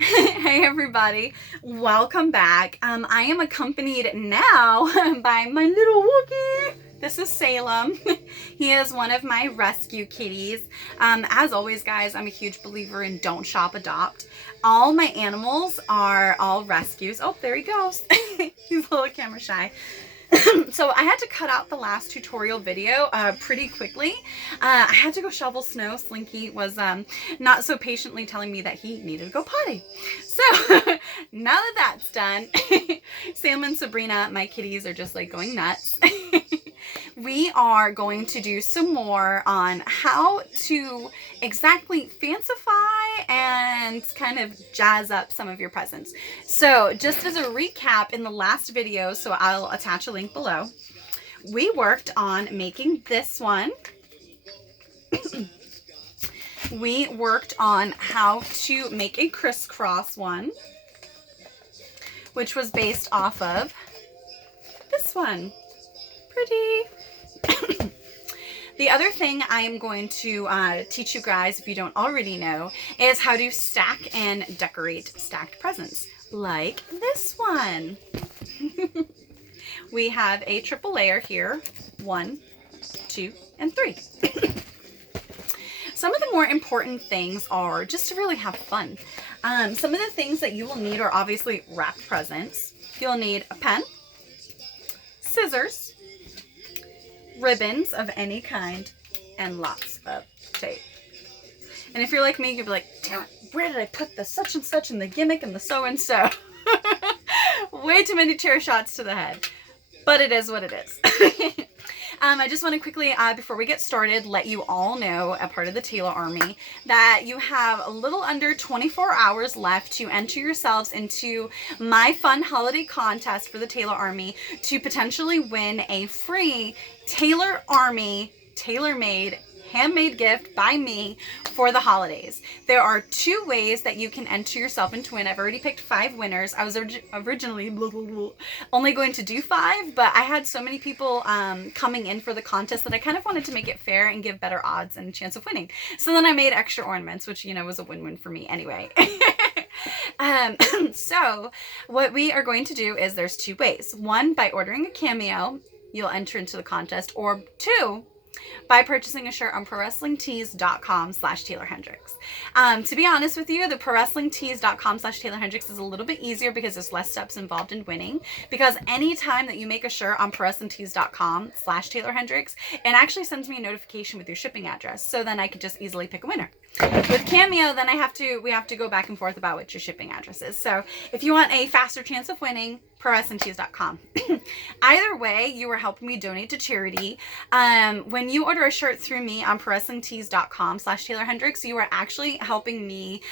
Hey everybody, welcome back. I am accompanied now by my little Wookie. This is Salem. He is one of my rescue kitties. As always, guys, I'm a huge believer in don't shop, adopt. All my animals are all rescues. Oh, there he goes. He's a little camera shy. So I had to cut out the last tutorial video pretty quickly. I had to go shovel snow. Slinky was not so patiently telling me that he needed to go potty. So now that that's done, Sam and Sabrina, my kitties, are just like going nuts. We are going to do some more on how to exactly fancify and kind of jazz up some of your presents. So just as a recap, in the last video, so I'll attach a link below, we worked on making this one. We worked on how to make a crisscross one, which was based off of this one. Pretty. The other thing I am going to teach you guys, if you don't already know, is how to stack and decorate stacked presents, like this one. We have a triple layer here, 1, 2, and 3. Some of the more important things are just to really have fun. Some of the things that you will need are obviously wrapped presents. You'll need a pen, scissors, ribbons of any kind, and lots of tape. And if you're like me, you'll be like, damn it, where did I put the such and such and the gimmick and the so and so? Way too many chair shots to the head. But it is what it is. I just want to quickly, before we get started, let you all know, a part of the Taeler Army, that you have a little under 24 hours left to enter yourselves into my fun holiday contest for the Taeler Army to potentially win a free Taeler Army tailor-made handmade gift by me for the holidays. There are 2 ways that you can enter yourself into win. I've already picked 5 winners. I was originally only going to do 5, but I had so many people coming in for the contest that I kind of wanted to make it fair and give better odds and chance of winning. So then I made extra ornaments, which, you know, was a win-win for me anyway. So what we are going to do is there's 2 ways. 1, by ordering a cameo, you'll enter into the contest, or 2, by purchasing a shirt on prowrestlingtees.com/TaylorHendricks. To be honest with you, the prowrestlingtees.com/TaylorHendricks is a little bit easier because there's less steps involved in winning. Because anytime that you make a shirt on prowrestlingtees.com/TaylorHendricks, it actually sends me a notification with your shipping address. So then I could just easily pick a winner. With Cameo, then we have to go back and forth about what your shipping address is. So if you want a faster chance of winning, prowrestlingtees.com. Either way, you are helping me donate to charity. When you order a shirt through me on prowrestlingtees.com/TaylorHendricks, you are actually helping me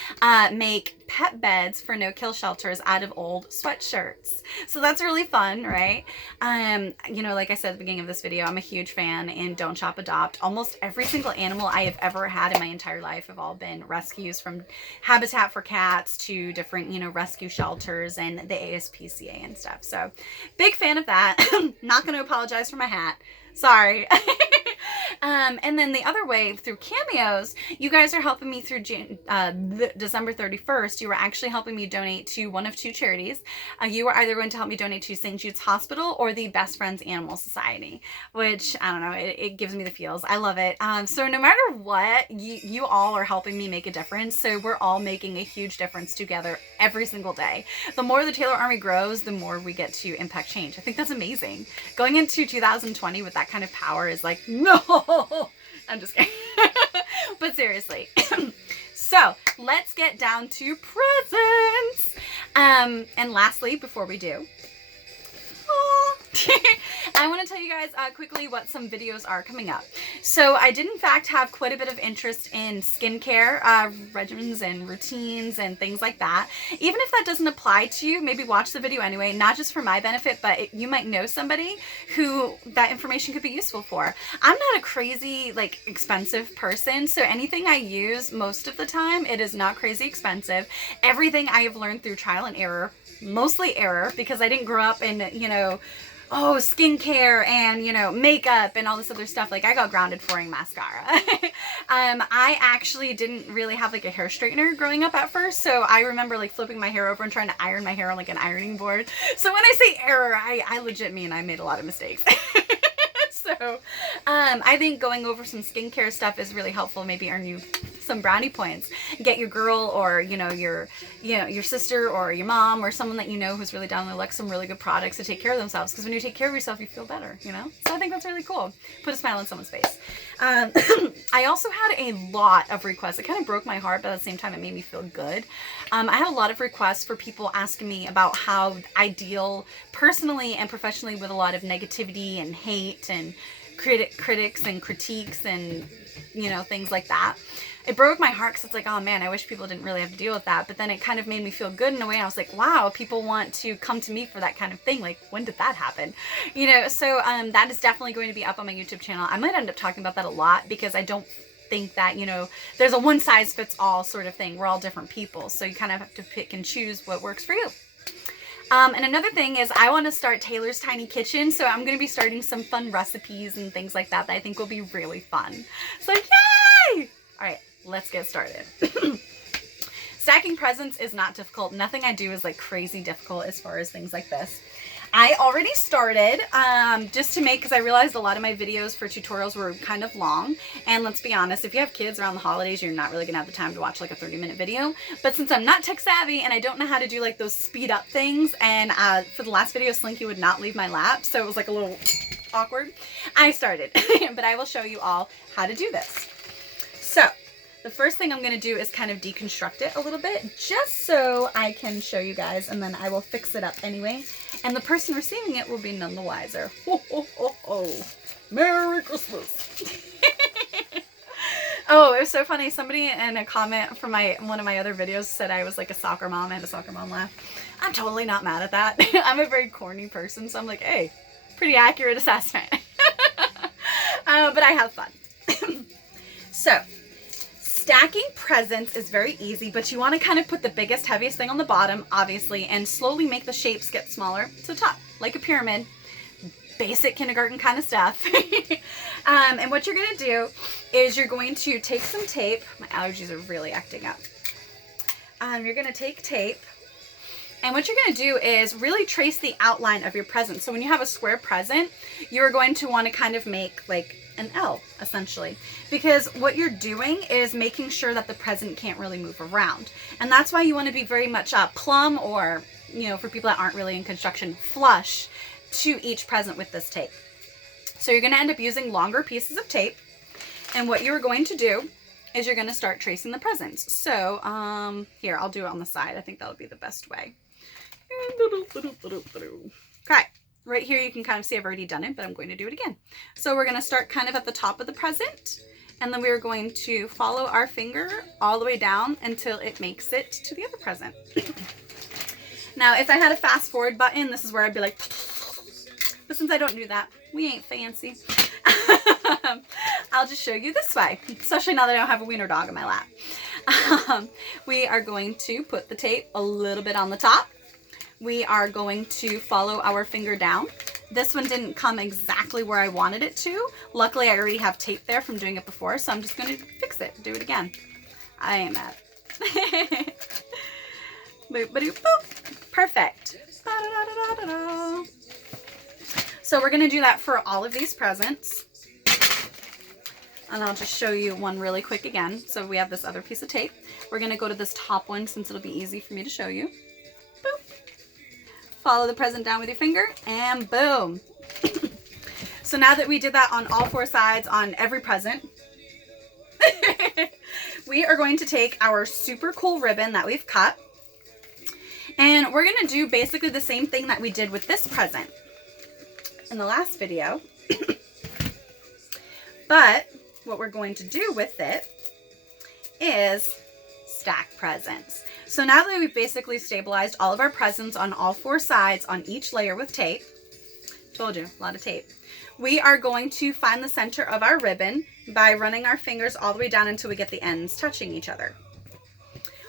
make pet beds for no-kill shelters out of old sweatshirts. So that's really fun, right? You know, like I said at the beginning of this video, I'm a huge fan in Don't Shop, Adopt. Almost every single animal I have ever had in my entire life have all been rescues, from Habitat for Cats to different, you know, rescue shelters and the ASPCA and stuff. So big fan of that. Not going to apologize for my hat. Sorry. And then the other way, through cameos, you guys are helping me through December 31st. You were actually helping me donate to one of 2 charities. You are either going to help me donate to St. Jude's Hospital or the Best Friends Animal Society, which, I don't know, it gives me the feels. I love it. So no matter what, you all are helping me make a difference. So we're all making a huge difference together every single day. The more the Taeler Army grows, the more we get to impact change. I think that's amazing. Going into 2020 with that kind of power is like, no, I'm just kidding. But seriously. So let's get down to presents. And lastly, before we do, I want to tell you guys quickly what some videos are coming up. So I did in fact have quite a bit of interest in skincare regimens and routines and things like that. Even if that doesn't apply to you, maybe watch the video anyway, not just for my benefit, but you might know somebody who that information could be useful for. I'm not a crazy, like, expensive person, so anything I use most of the time, it is not crazy expensive. Everything I have learned through trial and error, mostly error, because I didn't grow up in, you know, oh, skincare and, you know, makeup and all this other stuff. Like, I got grounded for wearing mascara. I actually didn't really have like a hair straightener growing up at first. So I remember like flipping my hair over and trying to iron my hair on like an ironing board. So when I say error, I legit mean I made a lot of mistakes. So I think going over some skincare stuff is really helpful. Maybe earn you some brownie points. Get your girl or, you know, your sister or your mom or someone that you know who's really down there like some really good products to take care of themselves. Because when you take care of yourself, you feel better, you know? So I think that's really cool. Put a smile on someone's face. I also had a lot of requests. It kind of broke my heart, but at the same time, it made me feel good. I had a lot of requests for people asking me about how I deal personally and professionally with a lot of negativity and hate and critics and critiques and, you know, things like that. It broke my heart because it's like, oh man, I wish people didn't really have to deal with that. But then it kind of made me feel good in a way. I was like, wow, people want to come to me for that kind of thing. Like, when did that happen? You know, so that is definitely going to be up on my YouTube channel. I might end up talking about that a lot because I don't think that, you know, there's a one size fits all sort of thing. We're all different people. So you kind of have to pick and choose what works for you. And another thing is I want to start Taylor's Tiny Kitchen. So I'm going to be starting some fun recipes and things like that I think will be really fun. So yay! All right, let's get started. Stacking presents is not difficult. Nothing I do is like crazy difficult as far as things like this. I already started just to make, because I realized a lot of my videos for tutorials were kind of long. And let's be honest, if you have kids around the holidays, you're not really going to have the time to watch like a 30-minute video. But since I'm not tech savvy and I don't know how to do like those speed up things, and for the last video, Slinky would not leave my lap, so it was like a little awkward, I started. But I will show you all how to do this. So the first thing I'm going to do is kind of deconstruct it a little bit, just so I can show you guys, and then I will fix it up anyway. And the person receiving it will be none the wiser. Ho, ho, ho, ho. Merry Christmas. Oh, it was so funny. Somebody in a comment from one of my other videos said I was like a soccer mom. I had a soccer mom laugh. I'm totally not mad at that. I'm a very corny person, so I'm like, hey, pretty accurate assessment. But I have fun. So, stacking presents is very easy, but you want to kind of put the biggest, heaviest thing on the bottom, obviously, and slowly make the shapes get smaller to the top, like a pyramid. Basic kindergarten kind of stuff. And what you're going to do is you're going to take some tape. My allergies are really acting up. You're going to take tape, and what you're going to do is really trace the outline of your present. So when you have a square present, you're going to want to kind of make like an L, essentially, because what you're doing is making sure that the present can't really move around. And that's why you want to be very much plumb, or, you know, for people that aren't really in construction, flush to each present with this tape. So you're going to end up using longer pieces of tape, and what you're going to do is you're going to start tracing the presents. So here, I'll do it on the side. I think that would be the best way. Okay. Right here, you can kind of see I've already done it, but I'm going to do it again. So we're going to start kind of at the top of the present, and then we're going to follow our finger all the way down until it makes it to the other present. Now, if I had a fast forward button, this is where I'd be like, but since I don't do that, we ain't fancy. I'll just show you this way, especially now that I don't have a wiener dog in my lap. We are going to put the tape a little bit on the top. We are going to follow our finger down. This one didn't come exactly where I wanted it to. Luckily, I already have tape there from doing it before, so I'm just going to fix it, do it again. I ain't mad. Boop, ba, doop, boop. Perfect. Ba-da-da-da-da-da. So we're going to do that for all of these presents. And I'll just show you one really quick again. So we have this other piece of tape. We're going to go to this top one since it'll be easy for me to show you. Boop. Follow the present down with your finger, and boom. So now that we did that on all four sides on every present, we are going to take our super cool ribbon that we've cut, and we're going to do basically the same thing that we did with this present in the last video. But what we're going to do with it is stack presents. So now that we've basically stabilized all of our presents on all four sides on each layer with tape, told you, a lot of tape, we are going to find the center of our ribbon by running our fingers all the way down until we get the ends touching each other.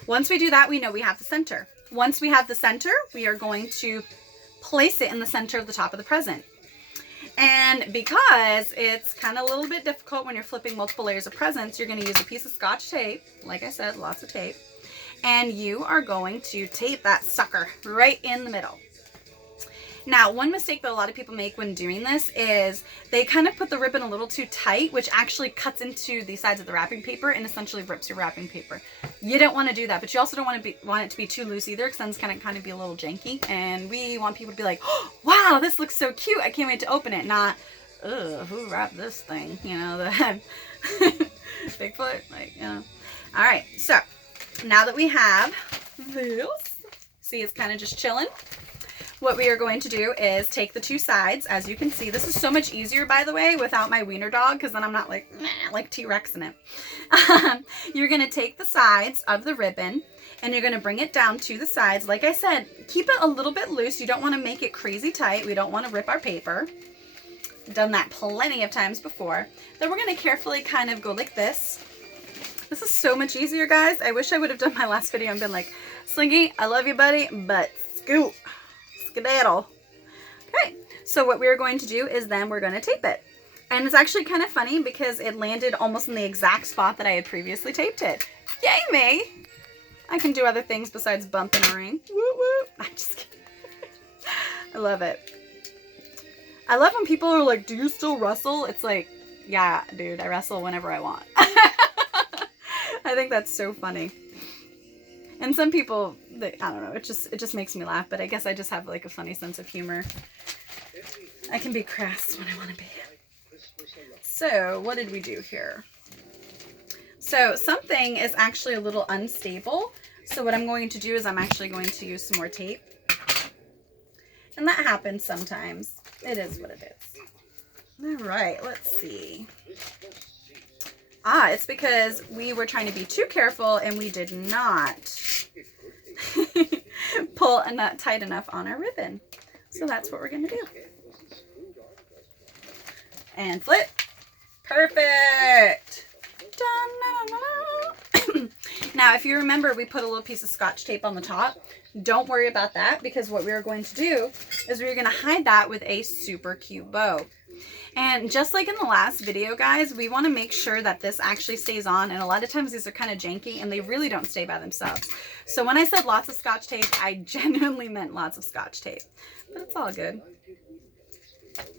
Once we do that, we know we have the center. Once we have the center, we are going to place it in the center of the top of the present. And because it's kind of a little bit difficult when you're flipping multiple layers of presents, you're going to use a piece of Scotch tape. Like I said, lots of tape. And you are going to tape that sucker right in the middle. Now, one mistake that a lot of people make when doing this is they kind of put the ribbon a little too tight, which actually cuts into the sides of the wrapping paper and essentially rips your wrapping paper. You don't want to do that, but you also don't want it to be too loose either, because then it's going to kind of be a little janky. And we want people to be like, oh, wow, this looks so cute. I can't wait to open it. Not, ugh, who wrapped this thing? You know, the Bigfoot, like, you know. All right, so now that we have this, see, it's kind of just chilling. What we are going to do is take the two sides. As you can see, this is so much easier, by the way, without my wiener dog, because then I'm not like T-Rex in it. You're going to take the sides of the ribbon and you're going to bring it down to the sides. Like I said, keep it a little bit loose. You don't want to make it crazy tight. We don't want to rip our paper. Done that plenty of times before. Then we're going to carefully kind of go like this. This is so much easier, guys. I wish I would have done my last video and been like, Slinky, I love you, buddy, but scoot. Skedaddle. Okay, so what we're going to do is then we're going to tape it. And it's actually kind of funny because it landed almost in the exact spot that I had previously taped it. Yay me! I can do other things besides bump in a ring. Woo woo! I'm just kidding. I love it. I love when people are like, do you still wrestle? It's like, yeah, dude, I wrestle whenever I want. I think that's so funny. And some people, I don't know, it just makes me laugh, but I guess I just have like a funny sense of humor. I can be crass when I want to be. So what did we do here? So something is actually a little unstable. So what I'm going to do is I'm actually going to use some more tape. And that happens sometimes. It is what it is. All right, let's see. Ah, it's because we were trying to be too careful and we did not pull a nut tight enough on our ribbon. So that's what we're going to do. And flip. Perfect. Now, if you remember, we put a little piece of Scotch tape on the top. Don't worry about that, because what we're going to do is we're going to hide that with a super cute bow. And just like in the last video, guys, we want to make sure that this actually stays on. And a lot of times these are kind of janky and they really don't stay by themselves. So when I said lots of Scotch tape, I genuinely meant lots of Scotch tape. But it's all good.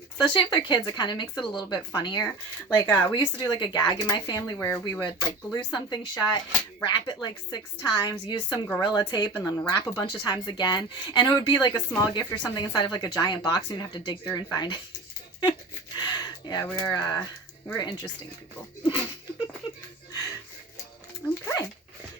Especially if they're kids, it kind of makes it a little bit funnier. Like we used to do like a gag in my family where we would like glue something shut, wrap it like 6 times, use some Gorilla Tape, and then wrap a bunch of times again. And it would be like a small gift or something inside of like a giant box and you'd have to dig through and find it. Yeah, we're interesting people. Okay.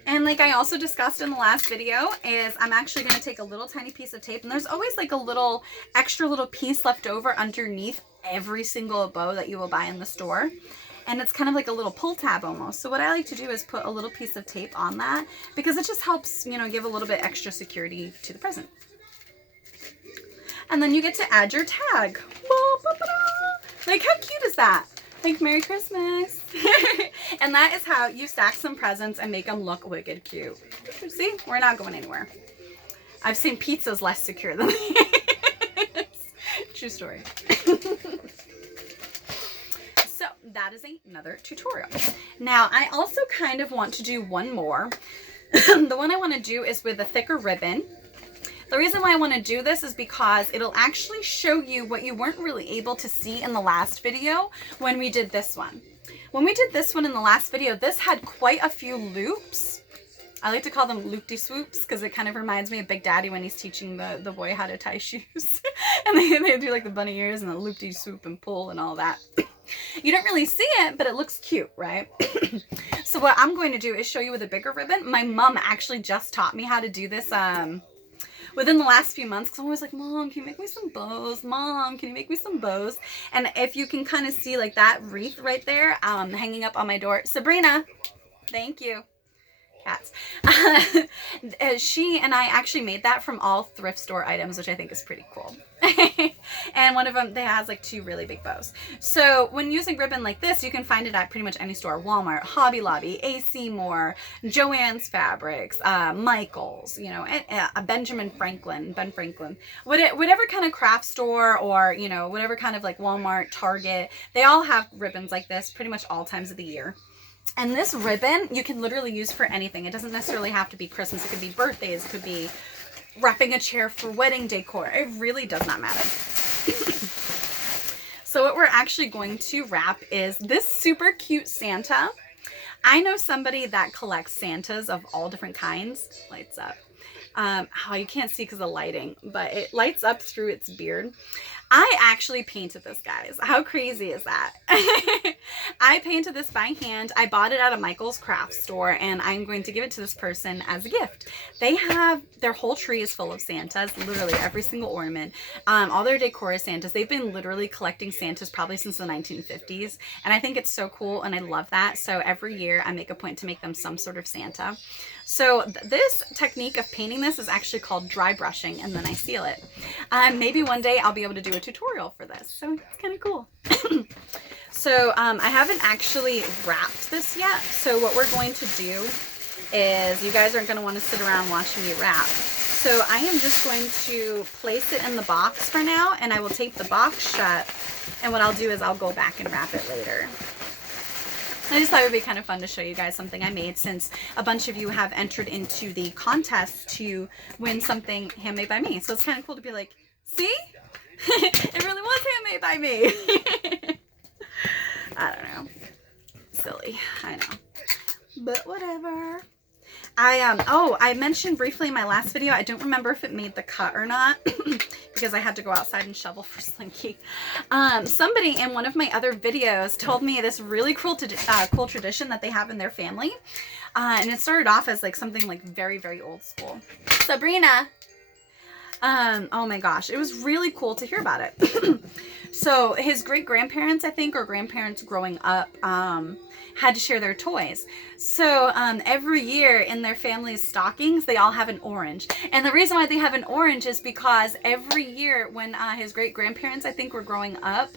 And like I also discussed in the last video, is I'm actually going to take a little tiny piece of tape, and there's always like a little extra little piece left over underneath every single bow that you will buy in the store. And it's kind of like a little pull tab almost. So what I like to do is put a little piece of tape on that, because it just helps, you know, give a little bit extra security to the present. And then you get to add your tag. Like, how cute is that? Like, Merry Christmas. And that is how you stack some presents and make them look wicked cute. See, we're not going anywhere. I've seen pizzas less secure than this. True story. So that is another tutorial. Now, I also kind of want to do one more. The one I want to do is with a thicker ribbon. The reason why I want to do this is because it'll actually show you what you weren't really able to see in the last video when we did this one. When we did this one in the last video, this had quite a few loops. I like to call them loop-de-swoops because it kind of reminds me of Big Daddy when he's teaching the boy how to tie shoes. And they do like the bunny ears and the loop-de-swoop and pull and all that. You don't really see it, but it looks cute, right? So what I'm going to do is show you with a bigger ribbon. My mom actually just taught me how to do this within the last few months, because I'm always like, Mom, can you make me some bows? Mom, can you make me some bows? And if you can kind of see like that wreath right there hanging up on my door. Sabrina, thank you. Cats. She and I actually made that from all thrift store items, which I think is pretty cool. And one of them, they has like 2 really big bows. So when using ribbon like this, you can find it at pretty much any store: Walmart, Hobby Lobby, AC Moore, Joann's Fabrics, Michael's, you know, Ben Franklin, whatever kind of craft store, or, you know, whatever kind of like Walmart, Target, they all have ribbons like this pretty much all times of the year. And this ribbon you can literally use for anything. It doesn't necessarily have to be Christmas. It could be birthdays. It could be wrapping a chair for wedding decor. It really does not matter. So what we're actually going to wrap is this super cute Santa. I know somebody that collects Santas of all different kinds. Lights up. Oh, you can't see because of the lighting, but it lights up through its beard. I actually painted this, guys. How crazy is that? I painted this by hand. I bought it at a Michael's craft store, and I'm going to give it to this person as a gift. They have, their whole tree is full of Santas, literally every single ornament. All their decor is Santas. They've been literally collecting Santas probably since the 1950s, and I think it's so cool, and I love that. So every year I make a point to make them some sort of Santa. So this technique of painting this is actually called dry brushing, and then I seal it. Maybe one day I'll be able to do a tutorial for this, so it's kind of cool. So I haven't actually wrapped this yet, so what we're going to do is, you guys aren't going to want to sit around watching me wrap. So I am just going to place it in the box for now, and I will tape the box shut, and what I'll do is I'll go back and wrap it later. I just thought it would be kind of fun to show you guys something I made, since a bunch of you have entered into the contest to win something handmade by me. So it's kind of cool to be like, see? It really was handmade by me. I don't know. Silly. I know. But whatever. I mentioned briefly in my last video, I don't remember if it made the cut or not because I had to go outside and shovel for Slinky. Somebody in one of my other videos told me this really cool tradition that they have in their family. And it started off as like something like very, very old school. Sabrina. Oh my gosh, it was really cool to hear about it. So his great-grandparents, I think, or grandparents growing up, had to share their toys. So every year in their family's stockings, they all have an orange. And the reason why they have an orange is because every year when his great-grandparents, I think, were growing up,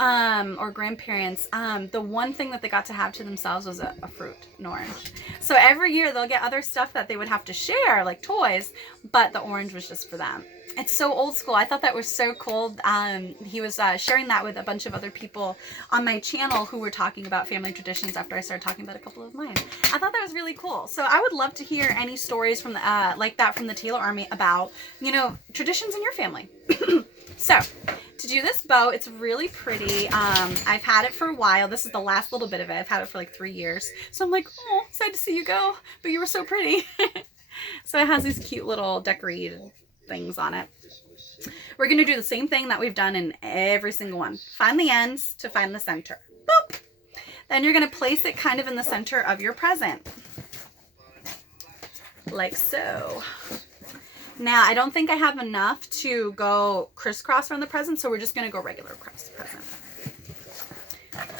or grandparents, the one thing that they got to have to themselves was a fruit, an orange. So every year they'll get other stuff that they would have to share, like toys, but the orange was just for them. It's so old school. I thought that was so cool. He was sharing that with a bunch of other people on my channel who were talking about family traditions after I started talking about a couple of mine. I thought that was really cool. So I would love to hear any stories from the, like that from the Taeler Army about, you know, traditions in your family. So to do this bow, it's really pretty. I've had it for a while. This is the last little bit of it. I've had it for like 3 years. So I'm like, oh, sad to see you go, but you were so pretty. So it has these cute little decorated things on it. We're going to do the same thing that we've done in every single one. Find the ends to find the center. Boop. Then you're going to place it kind of in the center of your present. Like so. Now, I don't think I have enough to go crisscross around the present, so we're just going to go regular across the present.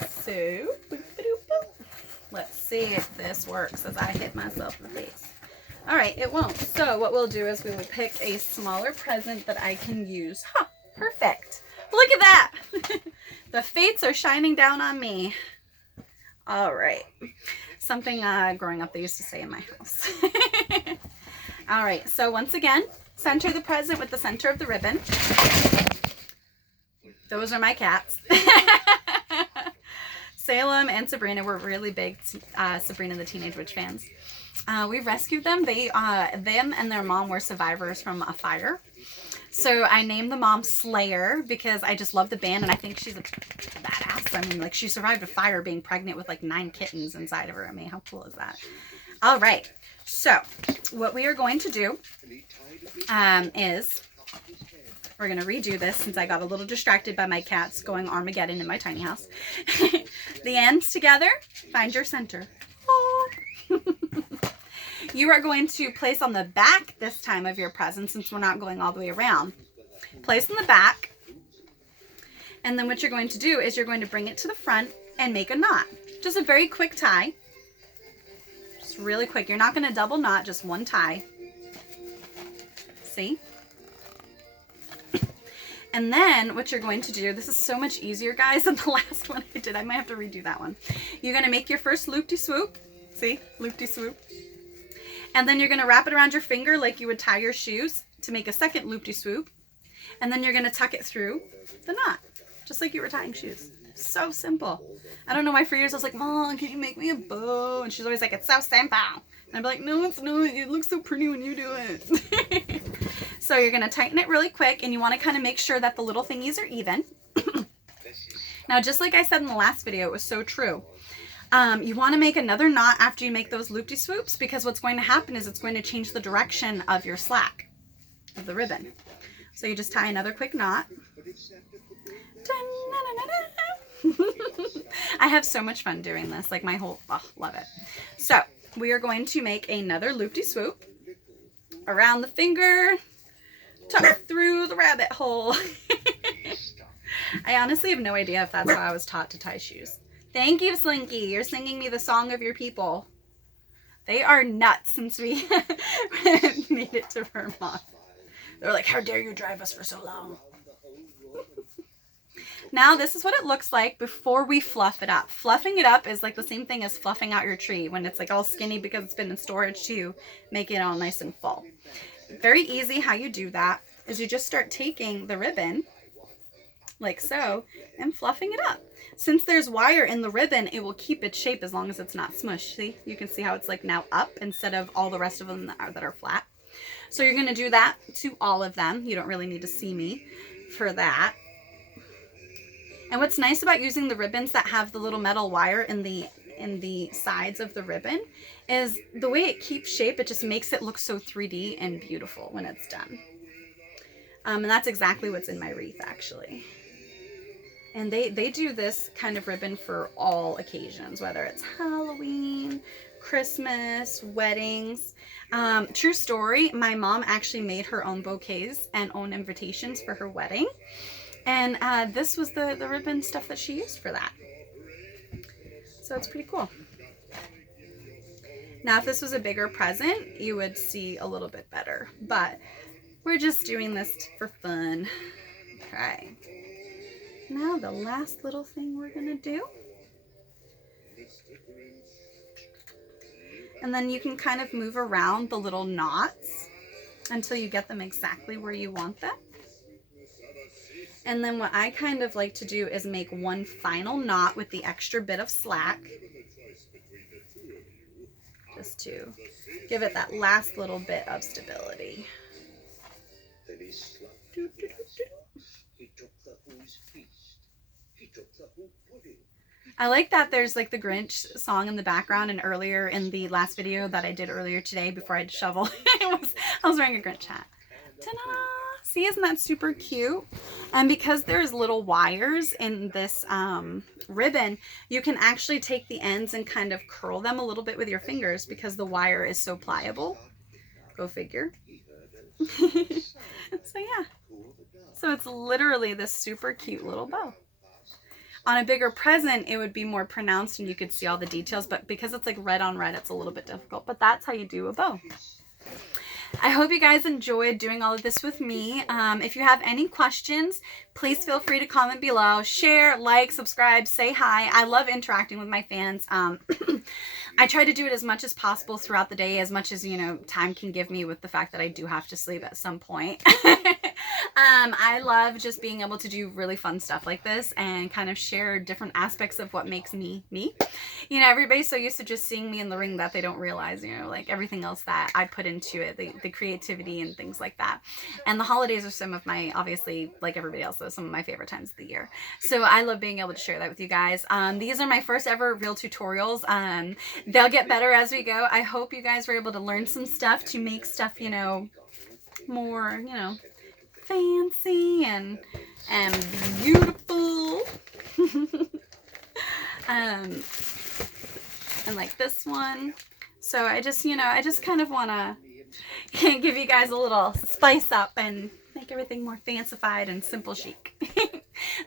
So, let's see if this works as I hit myself in the face. All right, it won't. So what we'll do is we will pick a smaller present that I can use. Huh, perfect. Look at that. The fates are shining down on me. All right. Something growing up they used to say in my house. All right, so once again, center the present with the center of the ribbon. Those are my cats. Salem and Sabrina were really big Sabrina the Teenage Witch fans. We rescued them. Them and their mom were survivors from a fire. So I named the mom Slayer because I just love the band and I think she's a badass. I mean, like, she survived a fire being pregnant with like 9 kittens inside of her. I mean, how cool is that? All right. So what we are going to do is we're going to redo this since I got a little distracted by my cats going Armageddon in my tiny house. The ends together, find your center. Oh. You are going to place on the back this time of your present, since we're not going all the way around. Place in the back. And then what you're going to do is you're going to bring it to the front and make a knot. Just a very quick tie. Just really quick. You're not going to double knot, just one tie. See? And then what you're going to do, this is so much easier, guys, than the last one I did. I might have to redo that one. You're going to make your first loop-de-swoop. See? Loop-de-swoop. And then you're going to wrap it around your finger like you would tie your shoes to make a second loop-de-swoop. And then you're going to tuck it through the knot, just like you were tying shoes. So simple. I don't know why for years I was like, Mom, can you make me a bow? And she's always like, it's so simple. And I'd be like, no, it's not. It looks so pretty when you do it. So you're going to tighten it really quick, and you want to kind of make sure that the little thingies are even. Now, just like I said in the last video, it was so true. You want to make another knot after you make those loop-de-swoops, because what's going to happen is it's going to change the direction of your slack, of the ribbon. So you just tie another quick knot. I have so much fun doing this, like my whole, oh, love it. So we are going to make another loop-de-swoop around the finger, tuck through the rabbit hole. I honestly have no idea if that's how I was taught to tie shoes. Thank you, Slinky. You're singing me the song of your people. They are nuts since we made it to Vermont. They're like, how dare you drive us for so long? Now, this is what it looks like before we fluff it up. Fluffing it up is like the same thing as fluffing out your tree when it's like all skinny because it's been in storage to make it all nice and full. Very easy how you do that is you just start taking the ribbon like so and fluffing it up. Since there's wire in the ribbon, it will keep its shape as long as it's not smushed. See, you can see how it's like now up instead of all the rest of them that are flat. So you're going to do that to all of them. You don't really need to see me for that. And what's nice about using the ribbons that have the little metal wire in the sides of the ribbon is the way it keeps shape. It just makes it look so 3D and beautiful when it's done. And that's exactly what's in my wreath, actually. And they do this kind of ribbon for all occasions, whether it's Halloween, Christmas, weddings. True story, my mom actually made her own bouquets and own invitations for her wedding. And this was the ribbon stuff that she used for that. So it's pretty cool. Now, if this was a bigger present, you would see a little bit better. But we're just doing this for fun. Okay. Now, the last little thing we're going to do. And then you can kind of move around the little knots until you get them exactly where you want them. And then what I kind of like to do is make one final knot with the extra bit of slack. Just to give it that last little bit of stability. I like that there's like the Grinch song in the background, and earlier in the last video that I did earlier today before I had to shovel, I was wearing a Grinch hat. Ta-da! See, isn't that super cute? And because there's little wires in this ribbon, you can actually take the ends and kind of curl them a little bit with your fingers because the wire is so pliable. Go figure. So yeah. So it's literally this super cute little bow. On a bigger present, it would be more pronounced and you could see all the details, but because it's like red on red, it's a little bit difficult. But that's how you do a bow. I hope you guys enjoyed doing all of this with me. If you have any questions, please feel free to comment below. Share, like, subscribe, say hi. I love interacting with my fans. I try to do it as much as possible throughout the day, as much as, you know, time can give me with the fact that I do have to sleep at some point. I love just being able to do really fun stuff like this and kind of share different aspects of what makes me, me. You know, everybody's so used to just seeing me in the ring that they don't realize, you know, like everything else that I put into it, the creativity and things like that. And the holidays are some of my, obviously, like everybody else, though, some of my favorite times of the year. So I love being able to share that with you guys. These are my first ever real tutorials. They'll get better as we go. I hope you guys were able to learn some stuff to make stuff, you know, more, you know, fancy and beautiful. And like this one. So I just, you know, I just kind of want to give you guys a little spice up and make everything more fancified and simple chic.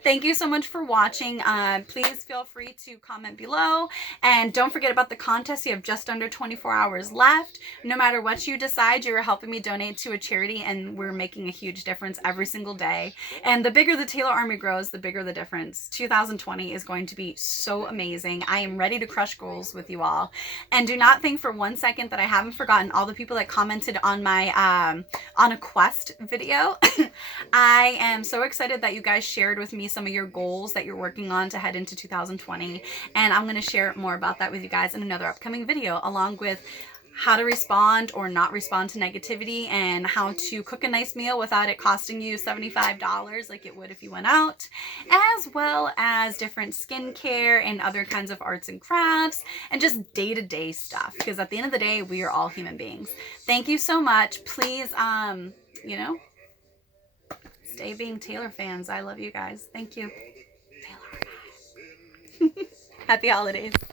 Thank you so much for watching. Please feel free to comment below. And don't forget about the contest. You have just under 24 hours left. No matter what you decide, you're helping me donate to a charity, and we're making a huge difference every single day. And the bigger the Taeler army grows, the bigger the difference. 2020 is going to be so amazing. I am ready to crush goals with you all. And do not think for 1 second that I haven't forgotten all the people that commented on my on a quest video. I am so excited that you guys shared with me some of your goals that you're working on to head into 2020. And I'm going to share more about that with you guys in another upcoming video, along with how to respond or not respond to negativity, and how to cook a nice meal without it costing you $75 like it would if you went out, as well as different skincare and other kinds of arts and crafts and just day-to-day stuff, because at the end of the day, we are all human beings. Thank you so much. Please, you know, stay being Taeler fans. I love you guys. Thank you. Taeler. Happy holidays.